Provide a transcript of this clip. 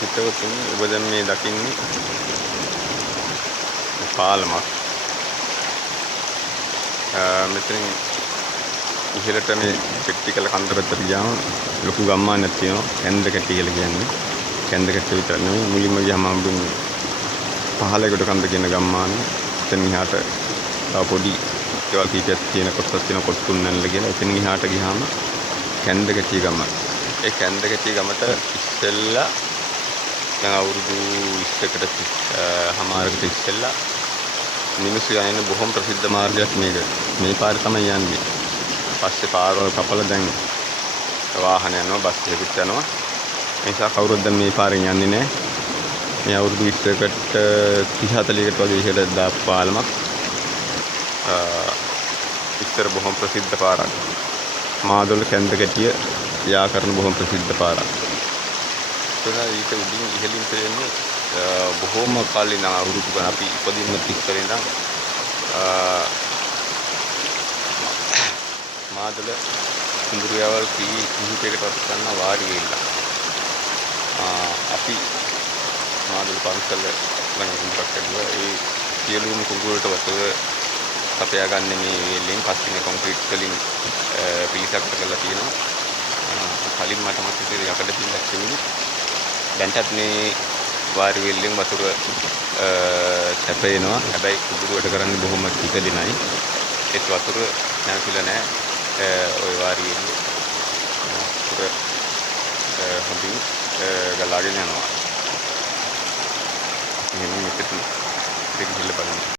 හිතවතුනි ඔබ දැන් මේ දකින්නේ පාලමක්. මෙතනින් ඉහළට මේ පෙට්ටිකල කන්ද පැත්තට ගියාම ලොකු ගම්මානයක් තියෙනවා. කැන්ද කැටි කියලා කියන්නේ. කැන්ද කැටි විතර නෙමෙයි මුලින්ම ගියාම හම්බුනේ පහලකට කන්ද කියන ගම්මානෙ. එතන ඉහාට තව පොඩි ඒවා කීපයක් තියෙන කොටසක් තියෙන කොට්ටුන්නල්ල කියලා. එතන ඉහාට ගියාම කැන්ද කැටි ගම. ඒ කැන්ද කැටි ගමට ඉස්සෙල්ලා දැන් අවුරුදු 20කට හමාරකට ඉස්සෙල්ලා මිනිස්සු යන බොහොම ප්‍රසිද්ධ මාර්ගයක් මේක. මේ පාරේ තමයි යන්නේ. පස්සේ පාරවල් කපලා දැන් වාහන යනවා, බස් එකකුත් යනවා. ඒ නිසා කවුරුත් දැන් මේ පාරෙන් යන්නේ නැහැ. මේ අවුරුදු 20කට 30 40කට වගේ ඉහළ දාපු පාලමක්. ඉස්සර බොහොම ප්‍රසිද්ධ පාරක්. මාදොළ කැන්ද කැටිය යා කරන බොහොම ප්‍රසිද්ධ පාරක්. ඊට උඩින් ඉහළින් තියෙන්නේ බොහොම කලින් අවුරුදු ගණන් අපි ඉපදින්න තිස්සර ඉඳන් මාදොළ කුඹුරියවල් කිහිපයකට වත් ගන්න වාඩි වෙලා අපි මාදොළ පන්සල ළඟ කුඹුරක් ඇදුවා. ඒ සියලුම කුඹුර වලට වතුර සපයා ගන්න මේ වේලෙන් පස්සේ කොන්ක්‍රීට් වලින් පිළිසක්ත කරලා තියෙනවා. කලින් මට මතකයි යකඩ පිල්ලක් තිබුණේ. දැන්ටත් මේ වාරි වෙල්ලෙන් වතුර සැපේනවා. හැබැයි කුඹුරට කරන්නේ බොහොම ටික දිනයි. ඒත් වතුර නැතිලා නැහැ. ওই වාරි වෙල්ලේ වතුර හොඳින් ගලාගෙන යනවා. එහෙනම් මෙතන ගිහිල්ලා බලන්න.